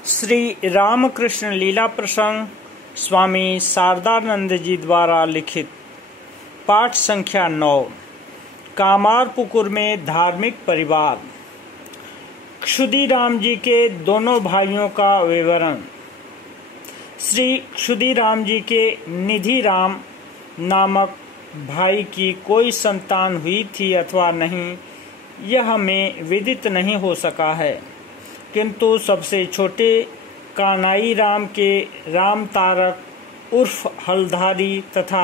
श्री रामकृष्ण लीला प्रसंग स्वामी शारदानंद जी द्वारा लिखित। पाठ संख्या 9। कामारपुकुर में धार्मिक परिवार। क्षुदीराम जी के दोनों भाइयों का विवरण। श्री क्षुदीराम जी के निधि राम नामक भाई की कोई संतान हुई थी अथवा नहीं, यह हमें विदित नहीं हो सका है, किंतु सबसे छोटे कानाई राम के राम तारक उर्फ हलधारी तथा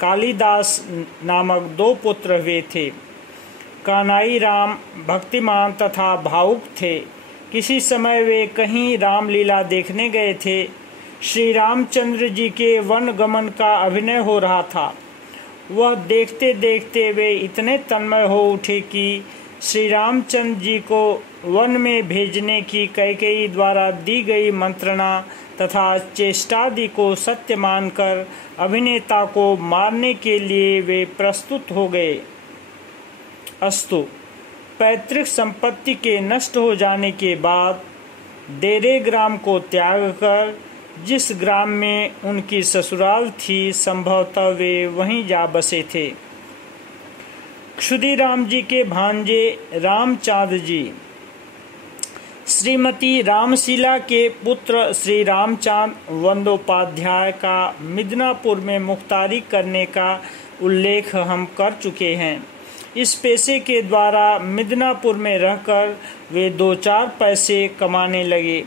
कालिदास नामक 2 पुत्र हुए थे। कानाई राम भक्तिमान तथा भावुक थे। किसी समय वे कहीं रामलीला देखने गए थे। श्री रामचंद्र जी के वन गमन का अभिनय हो रहा था। वह देखते देखते वे इतने तन्मय हो उठे कि श्री रामचंद्र जी को वन में भेजने की कैकेयी द्वारा दी गई मंत्रणा तथा चेष्टादि को सत्य मानकर अभिनेता को मारने के लिए वे प्रस्तुत हो गए। अस्तु, पैतृक संपत्ति के नष्ट हो जाने के बाद डेरे ग्राम को त्याग कर जिस ग्राम में उनकी ससुराल थी, संभवतः वे वहीं जा बसे थे। क्षुदीराम जी के भांजे रामचांद जी श्रीमती रामशीला के पुत्र श्री रामचांद बंदोपाध्याय का मिदनापुर में मुख्तारी करने का उल्लेख हम कर चुके हैं। इस पेशे के द्वारा मिदनापुर में रहकर वे 2-4 पैसे कमाने लगे।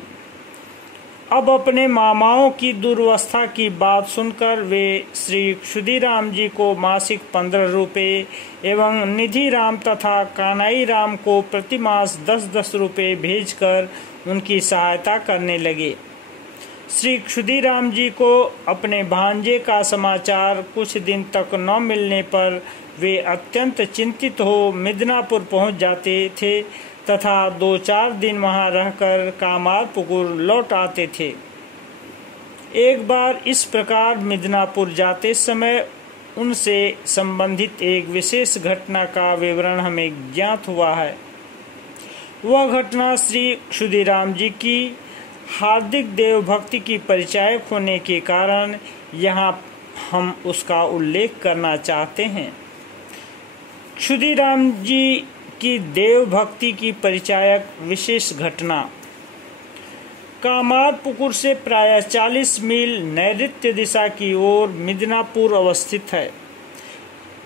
अब अपने मामाओं की दुर्वस्था की बात सुनकर वे श्री क्षुदीराम जी को मासिक 15 रुपये एवं निधि राम तथा कानाई राम को प्रतिमास 10-10 रुपये भेजकर उनकी सहायता करने लगे। श्री क्षुदीराम जी को अपने भांजे का समाचार कुछ दिन तक न मिलने पर वे अत्यंत चिंतित हो मिदनापुर पहुंच जाते थे तथा 2-4 दिन वहां रहकर कामारपुकुर लौट आते थे। एक बार इस प्रकार मिदनापुर जाते समय उनसे संबंधित एक विशेष घटना का विवरण हमें ज्ञात हुआ है। वह घटना श्री क्षुदीराम जी की हार्दिक देव भक्ति की परिचायक होने के कारण यहाँ हम उसका उल्लेख करना चाहते हैं। क्षुदीराम जी की देव भक्ति की परिचायक विशेष घटना। कामारपुकुर से प्राय 40 मील नैऋत्य दिशा की ओर मिदनापुर अवस्थित है।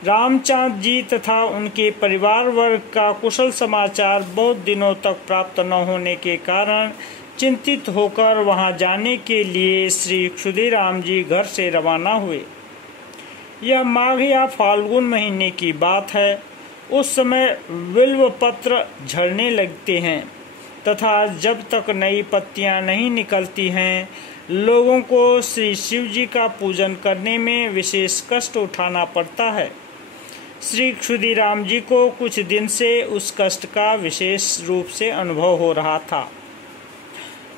रामचांद जी तथा उनके परिवार वर्ग का कुशल समाचार बहुत दिनों तक प्राप्त न होने के कारण चिंतित होकर वहां जाने के लिए श्री क्षुदीराम जी घर से रवाना हुए। यह माघ या फाल्गुन महीने की बात है। उस समय बिल्व पत्र झड़ने लगते हैं तथा जब तक नई पत्तियां नहीं निकलती हैं, लोगों को श्री शिव जी का पूजन करने में विशेष कष्ट उठाना पड़ता है। श्री क्षुदीराम जी को कुछ दिन से उस कष्ट का विशेष रूप से अनुभव हो रहा था।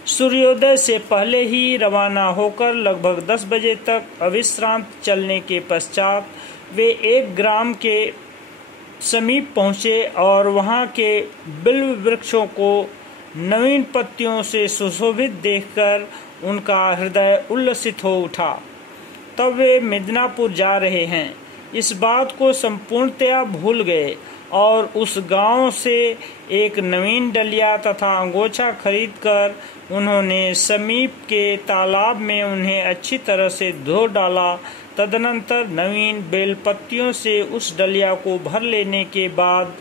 सूर्योदय से पहले ही रवाना होकर लगभग 10 बजे तक अविश्रांत चलने के पश्चात वे एक ग्राम के समीप पहुँचे और वहाँ के बिल्व वृक्षों को नवीन पत्तियों से सुशोभित देखकर उनका हृदय उल्लसित हो उठा। तब वे मिदनापुर जा रहे हैं इस बात को संपूर्णतया भूल गए और उस गांव से एक नवीन डलिया तथा अंगोछा खरीदकर उन्होंने समीप के तालाब में उन्हें अच्छी तरह से धो डाला। तदनंतर नवीन बेलपत्तियों से उस डलिया को भर लेने के बाद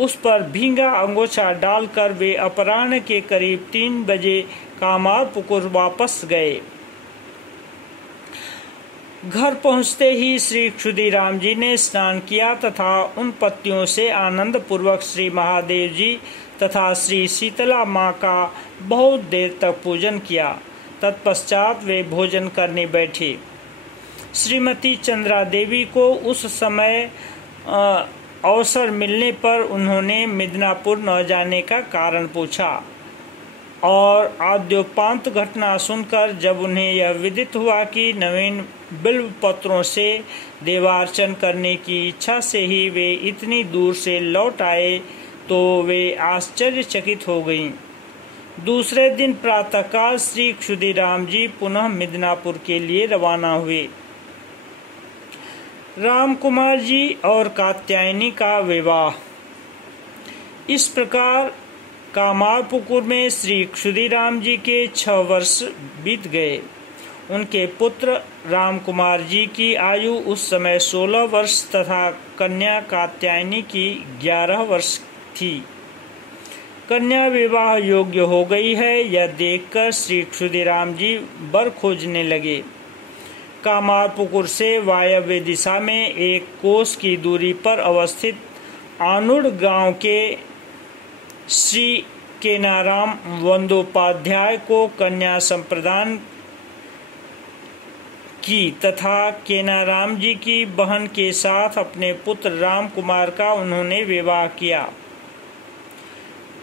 उस पर भींगा अंगोछा डालकर वे अपराह्न के करीब 3 बजे कामारपुकुर वापस गए। घर पहुंचते ही श्री क्षुदीराम जी ने स्नान किया तथा उन पत्तियों से आनंद पूर्वक श्री महादेव जी तथा श्री शीतला माँ का बहुत देर तक पूजन किया। तत्पश्चात वे भोजन करने बैठे। श्रीमती चंद्रा देवी को उस समय अवसर मिलने पर उन्होंने मिदनापुर न जाने का कारण पूछा और आद्योपांत घटना सुनकर जब उन्हें यह विदित हुआ कि नवीन बिल्व पत्रों से देवार्चन करने की इच्छा से ही वे इतनी दूर से लौट आए, तो वे आश्चर्यचकित हो गईं। दूसरे दिन प्रातःकाल श्री क्षुदीराम जी पुनः मिदनापुर के लिए रवाना हुए। राम कुमार जी और कात्यायनी का विवाह। इस प्रकार कामारपुकुर में श्री क्षुदीराम जी के 6 वर्ष बीत गए। उनके पुत्र राम कुमार जी की आयु उस समय 16 वर्ष तथा कन्या कात्यायनी की 11 वर्ष थी। कन्या विवाह योग्य हो गई है, यह देखकर श्री क्षुदीराम जी वर खोजने लगे। कामारपुकुर से वायव्य दिशा में 1 कोस की दूरी पर अवस्थित आनुड़ गांव के श्री केनाराम बंदोपाध्याय को कन्या संप्रदान की तथा केनाराम जी की बहन के साथ अपने पुत्र राम कुमार का उन्होंने विवाह किया।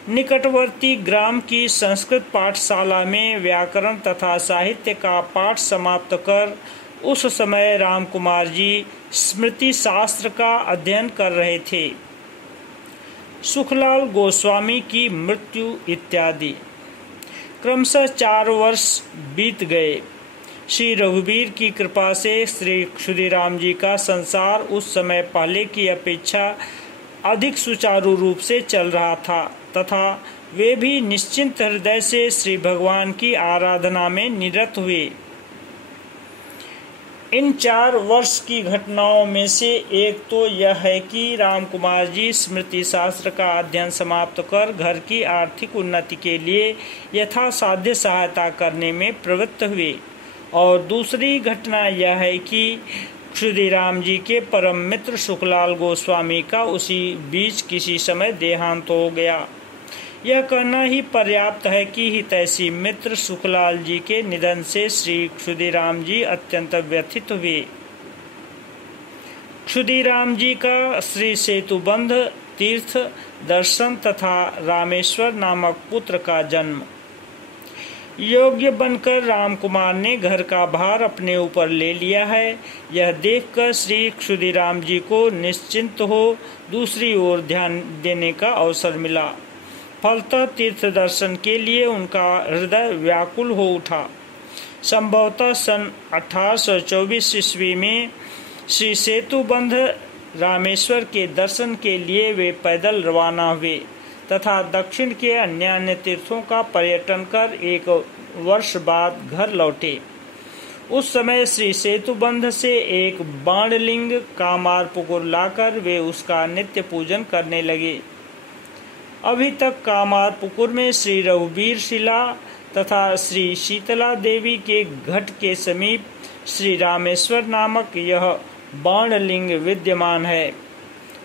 निकटवर्ती ग्राम की संस्कृत पाठशाला में व्याकरण तथा साहित्य का पाठ समाप्त कर उस समय राम कुमार जी स्मृति शास्त्र का अध्ययन कर रहे थे। सुखलाल गोस्वामी की मृत्यु इत्यादि। क्रमशः 4 वर्ष बीत गए। श्री रघुवीर की कृपा से श्री क्षुदीराम जी का संसार उस समय पहले की अपेक्षा अधिक सुचारू रूप से चल रहा था तथा वे भी निश्चिंत हृदय से श्री भगवान की आराधना में निरत हुए। इन 4 वर्ष की घटनाओं में से एक तो यह है कि राम कुमार जी स्मृति शास्त्र का अध्ययन समाप्त कर घर की आर्थिक उन्नति के लिए यथासाध्य सहायता करने में प्रवृत्त हुए, और दूसरी घटना यह है कि क्षुदीराम जी के परम मित्र सुखलाल गोस्वामी का उसी बीच किसी समय देहांत हो गया। यह कहना ही पर्याप्त है कि हितैषी मित्र सुखलाल जी के निधन से श्री क्षुदीराम जी अत्यंत व्यथित हुए। क्षुदीराम जी का श्री सेतुबंध तीर्थ दर्शन तथा रामेश्वर नामक पुत्र का जन्म। योग्य बनकर राम कुमार ने घर का भार अपने ऊपर ले लिया है, यह देखकर श्री क्षुदीराम जी को निश्चिंत हो दूसरी ओर ध्यान देने का अवसर मिला। फलतः तीर्थ दर्शन के लिए उनका हृदय व्याकुल हो उठा। संभवतः सन 1824 ईस्वी में श्री सेतुबंध रामेश्वर के दर्शन के लिए वे पैदल रवाना हुए तथा दक्षिण के अन्य तीर्थों का पर्यटन कर 1 वर्ष बाद घर लौटे। उस समय श्री सेतुबंध से एक बाणलिंग कामारपुकुर लाकर वे उसका नित्य पूजन करने लगे। अभी तक कामारपुकुर में श्री रघुवीर शिला तथा श्री शीतला देवी के घट के समीप श्री रामेश्वर नामक यह बाणलिंग विद्यमान है।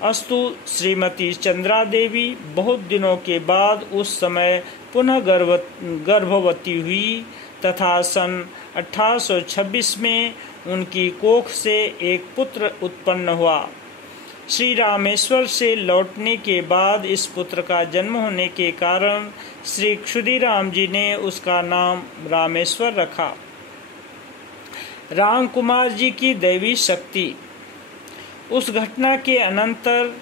अस्तु श्रीमती चंद्रा देवी बहुत दिनों के बाद उस समय पुनः गर्भवती हुई तथा सन 1826 में उनकी कोख से एक पुत्र उत्पन्न हुआ। श्री रामेश्वर से लौटने के बाद इस पुत्र का जन्म होने के कारण श्री क्षुदीराम जी ने उसका नाम रामेश्वर रखा। राम कुमार जी की दैवी शक्ति। उस घटना के अनंतर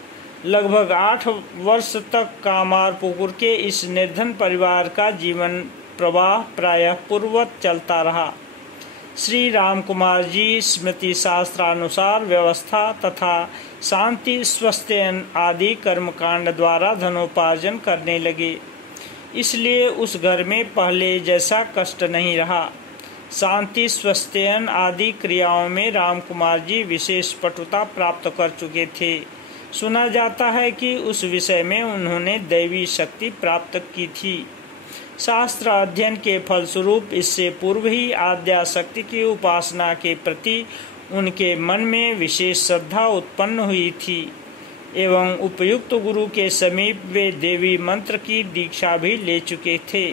लगभग 8 वर्ष तक कामारपुकुर के इस निर्धन परिवार का जीवन प्रवाह प्रायः पूर्ववत चलता रहा। श्री राम कुमार जी स्मृति शास्त्रानुसार व्यवस्था तथा शांति स्वस्त्ययन आदि कर्मकांड द्वारा धनोपार्जन करने लगे, इसलिए उस घर में पहले जैसा कष्ट नहीं रहा। शांति स्वस्त्ययन आदि क्रियाओं में राम कुमार जी विशेष पटुता प्राप्त कर चुके थे। सुना जाता है कि उस विषय में उन्होंने दैवी शक्ति प्राप्त की थी। शास्त्र अध्ययन के फलस्वरूप इससे पूर्व ही आद्याशक्ति की उपासना के प्रति उनके मन में विशेष श्रद्धा उत्पन्न हुई थी एवं उपयुक्त गुरु के समीप वे देवी मंत्र की दीक्षा भी ले चुके थे।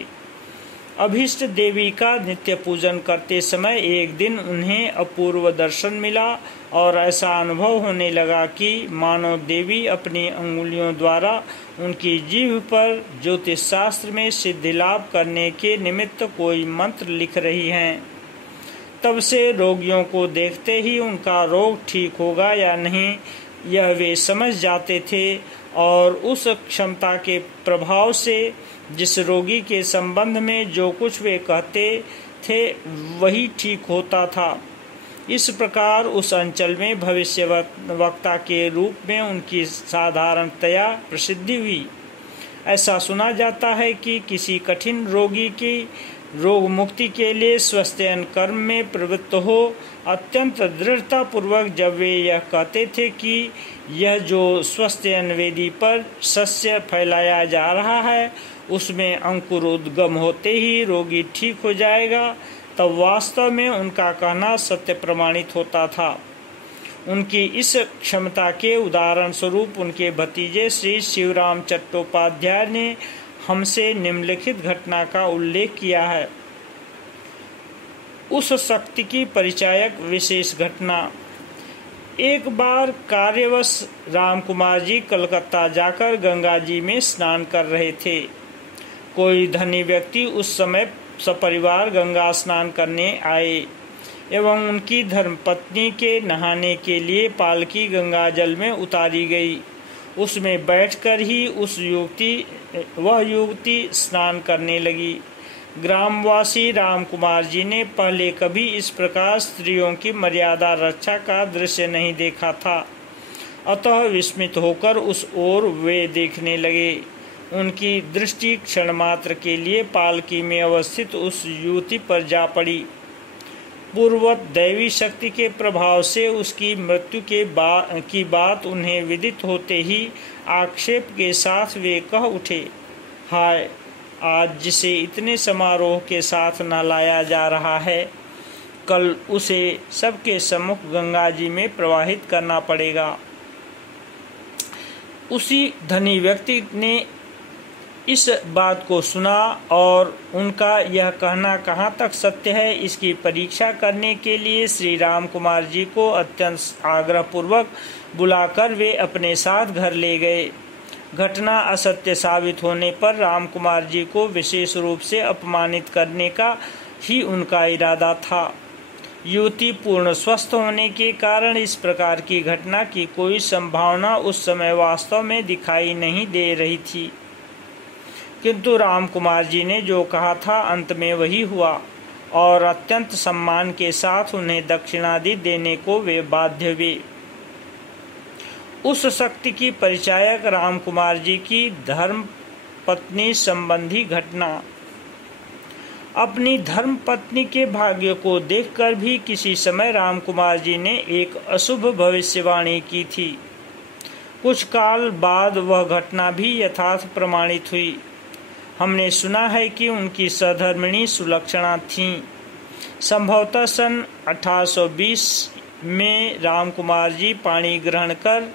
अभीष्ट देवी का नित्य पूजन करते समय एक दिन उन्हें अपूर्व दर्शन मिला और ऐसा अनुभव होने लगा कि मानो देवी अपनी अंगुलियों द्वारा उनकी जीभ पर ज्योतिष शास्त्र में सिद्धि लाभ करने के निमित्त कोई मंत्र लिख रही हैं। तब से रोगियों को देखते ही उनका रोग ठीक होगा या नहीं यह वे समझ जाते थे और उस क्षमता के प्रभाव से जिस रोगी के संबंध में जो कुछ वे कहते थे वही ठीक होता था। इस प्रकार उस अंचल में भविष्यवक्ता के रूप में उनकी साधारणतया प्रसिद्धि हुई। ऐसा सुना जाता है कि किसी कठिन रोगी की रोग मुक्ति के लिए स्वास्थ्ययन कर्म में प्रवृत्त हो अत्यंत दृढ़ता पूर्वक जब वे यह कहते थे कि यह जो स्वास्थ्ययन वेदी पर सस्य फैलाया जा रहा है उसमें अंकुर उद्गम होते ही रोगी ठीक हो जाएगा, तब वास्तव में उनका कहना सत्य प्रमाणित होता था। उनकी इस क्षमता के उदाहरण स्वरूप उनके भतीजे श्री शिवराम चट्टोपाध्याय ने हमसे निम्नलिखित घटना का उल्लेख किया है। उस शक्ति की परिचायक विशेष घटना। एक बार कार्यवश रामकुमार जी कलकत्ता जाकर गंगा जी में स्नान कर रहे थे। कोई धनी व्यक्ति उस समय सपरिवार गंगा स्नान करने आए एवं उनकी धर्मपत्नी के नहाने के लिए पालकी गंगा जल में उतारी गई। उसमें बैठकर ही वह युवती स्नान करने लगी। ग्रामवासी रामकुमार जी ने पहले कभी इस प्रकार स्त्रियों की मर्यादा रक्षा का दृश्य नहीं देखा था, अतः विस्मित होकर उस ओर वे देखने लगे। उनकी दृष्टि क्षण मात्र के लिए पालकी में अवस्थित उस युवती पर जा पड़ी। पूर्ववत दैवी शक्ति के प्रभाव से उसकी मृत्यु की बात उन्हें विदित होते ही आक्षेप के साथ वे कह उठे, हाय, आज जिसे इतने समारोह के साथ नहलाया जा रहा है, कल उसे सबके सम्मुख गंगा जी में प्रवाहित करना पड़ेगा। उसी धनी व्यक्ति ने इस बात को सुना और उनका यह कहना कहाँ तक सत्य है इसकी परीक्षा करने के लिए श्री राम कुमार जी को अत्यंत आग्रहपूर्वक बुलाकर वे अपने साथ घर ले गए। घटना असत्य साबित होने पर राम कुमार जी को विशेष रूप से अपमानित करने का ही उनका इरादा था। युवती पूर्ण स्वस्थ होने के कारण इस प्रकार की घटना की कोई संभावना उस समय वास्तव में दिखाई नहीं दे रही थी, किंतु राम कुमार जी ने जो कहा था अंत में वही हुआ और अत्यंत सम्मान के साथ उन्हें दक्षिणादि देने को वे बाध्य हुए। उस शक्ति की परिचायक राम कुमार जी की धर्म पत्नी संबंधी घटना। अपनी धर्म पत्नी के भाग्य को देखकर भी किसी समय राम कुमार जी ने एक अशुभ भविष्यवाणी की थी। कुछ काल बाद वह घटना भी यथार्थ प्रमाणित हुई। हमने सुना है कि उनकी सहधर्मिणी सुलक्षणा थीं। संभवतः सन 1820 में राम कुमार जी पाणी ग्रहण कर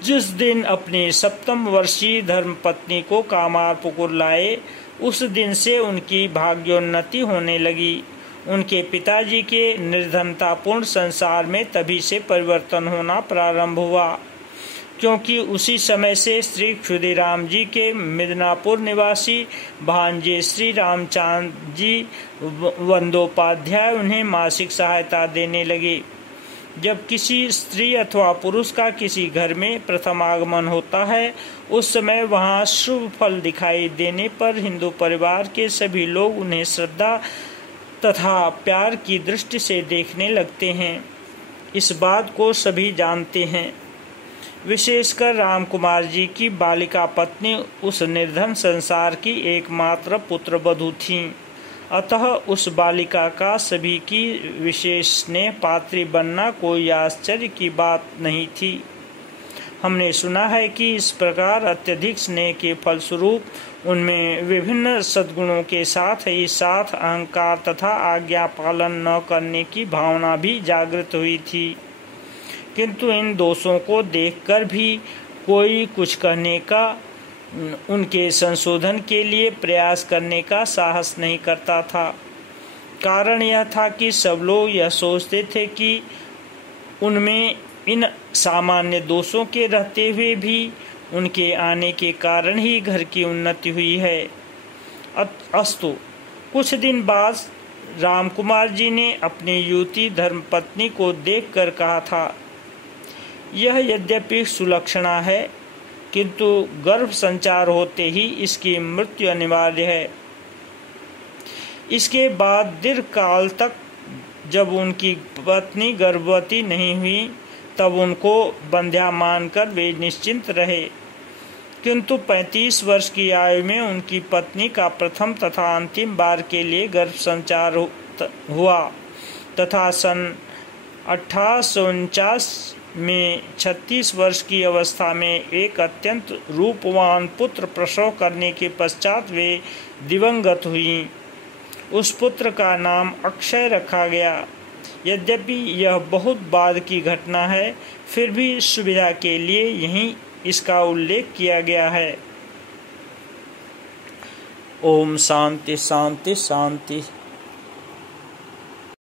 जिस दिन अपनी सप्तम वर्षीय धर्मपत्नी को कामारपुकुर लाए, उस दिन से उनकी भाग्योन्नति होने लगी। उनके पिताजी के निर्धनतापूर्ण संसार में तभी से परिवर्तन होना प्रारंभ हुआ, क्योंकि उसी समय से श्री क्षुदीराम जी के मिदनापुर निवासी भांजे श्री रामचांद जी वंदोपाध्याय उन्हें मासिक सहायता देने लगे। जब किसी स्त्री अथवा पुरुष का किसी घर में प्रथम आगमन होता है, उस समय वहां शुभ फल दिखाई देने पर हिंदू परिवार के सभी लोग उन्हें श्रद्धा तथा प्यार की दृष्टि से देखने लगते हैं। इस बात को सभी जानते हैं। विशेषकर राम कुमार जी की बालिका पत्नी उस निर्धन संसार की एकमात्र पुत्र वधू थीं, अतः उस बालिका का सभी की विशेष स्नेह पात्री बनना कोई आश्चर्य की बात नहीं थी। हमने सुना है कि इस प्रकार अत्यधिक स्नेह के फलस्वरूप उनमें विभिन्न सद्गुणों के साथ ही साथ अहंकार तथा आज्ञा पालन न करने की भावना भी जागृत हुई थी, किंतु इन दोषों को देखकर भी कोई कुछ कहने का, उनके संशोधन के लिए प्रयास करने का साहस नहीं करता था। कारण यह था कि सब लोग यह सोचते थे कि उनमें इन सामान्य दोषों के रहते हुए भी उनके आने के कारण ही घर की उन्नति हुई है। अस्तु, कुछ दिन बाद राम कुमार जी ने अपनी युवती धर्मपत्नी को देखकर कहा था, यह यद्यपि सुलक्षणा है, किंतु गर्भ संचार होते ही इसकी मृत्यु अनिवार्य है। इसके बाद दीर्घ काल तक जब उनकी पत्नी गर्भवती नहीं हुई तब उनको बंध्या मानकर वे निश्चिंत रहे, किंतु 35 वर्ष की आयु में उनकी पत्नी का प्रथम तथा अंतिम बार के लिए गर्भ संचार हुआ तथा सन 1849 में 36 वर्ष की अवस्था में एक अत्यंत रूपवान पुत्र प्रसव करने के पश्चात वे दिवंगत हुईं। उस पुत्र का नाम अक्षय रखा गया। यद्यपि यह बहुत बाद की घटना है, फिर भी सुविधा के लिए यहीं इसका उल्लेख किया गया है। ओम शांति शांति शांति।